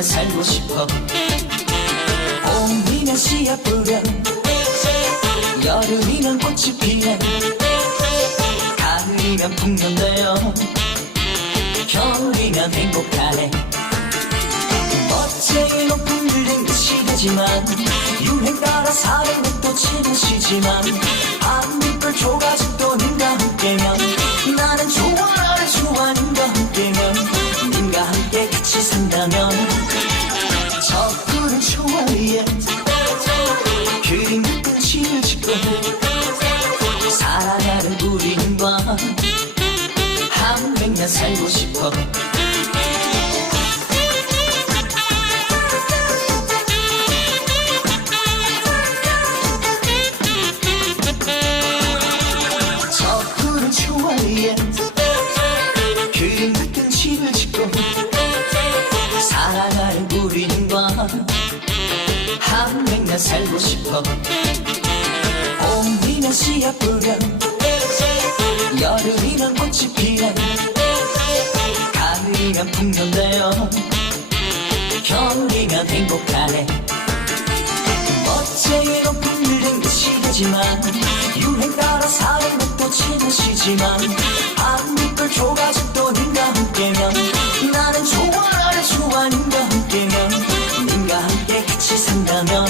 봄이면 살고 싶어. 봄이면 씨앗 뿌려 여름이면 꽃이 피네 가을이면 풍년되어. 겨울이면 행복하네. 멋쟁이 높은 빌딩 그 시대지만 유행 따라 사는 것도 제맛이지만 한빛불 조가집도 님과 함께면 한 백년 살고 싶어. 저 푸른 초원 위에 그림 같은 집을 짓고 우리님과 한 백년 살고 싶어. 봄이면 씨앗 뿌려. 여름이면 꽃이 피네 풍년되어 겨울이면 행복하네. 멋쟁이 높은 빌딩 그 시대지만 유행 따라 사는 것도 제맛이지만 한빛불 조가집도 님과 함께면 나는 좋아 나는 좋아 님과 함께면 님과 함께 같이 산다면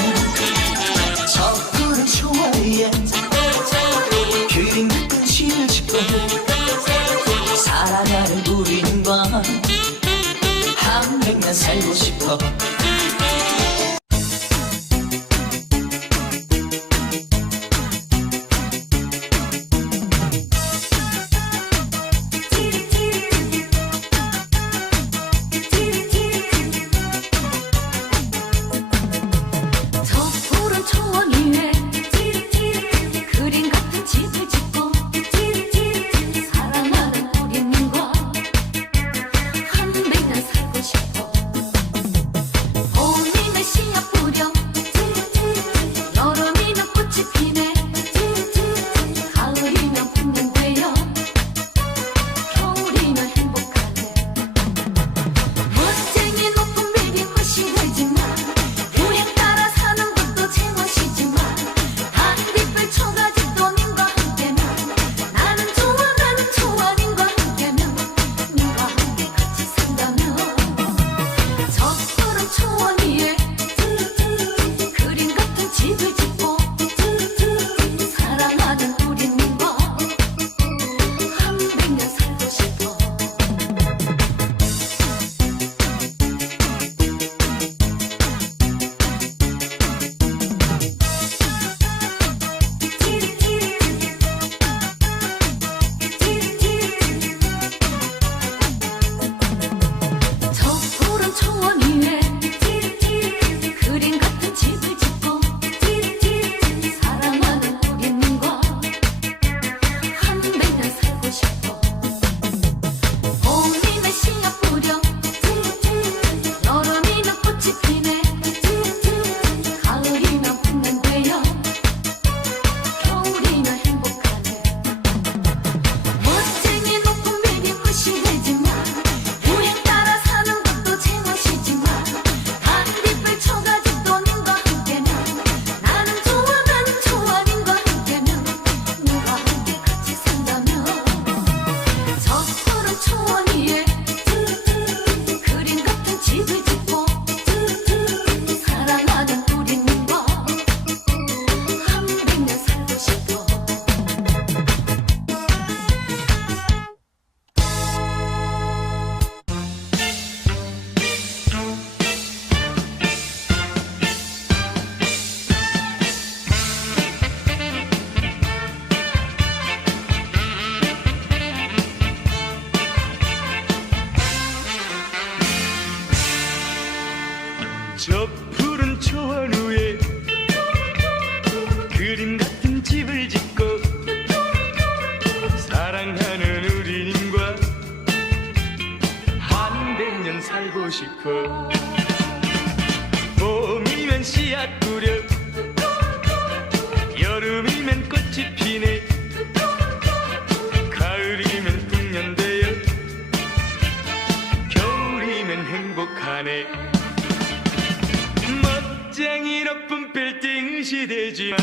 초원 위 살고 싶어 싶어 봄이면 씨앗 뿌려. 여름이면 꽃이 피네. 가을이면 풍년돼요 겨울이면 행복하네. 멋쟁이 높은 빌딩 시대지만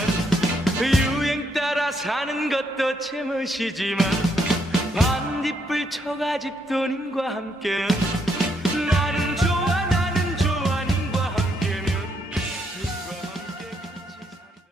유행 따라 사는 것도 제멋이지만 반딧불 처가집 돈님과 함께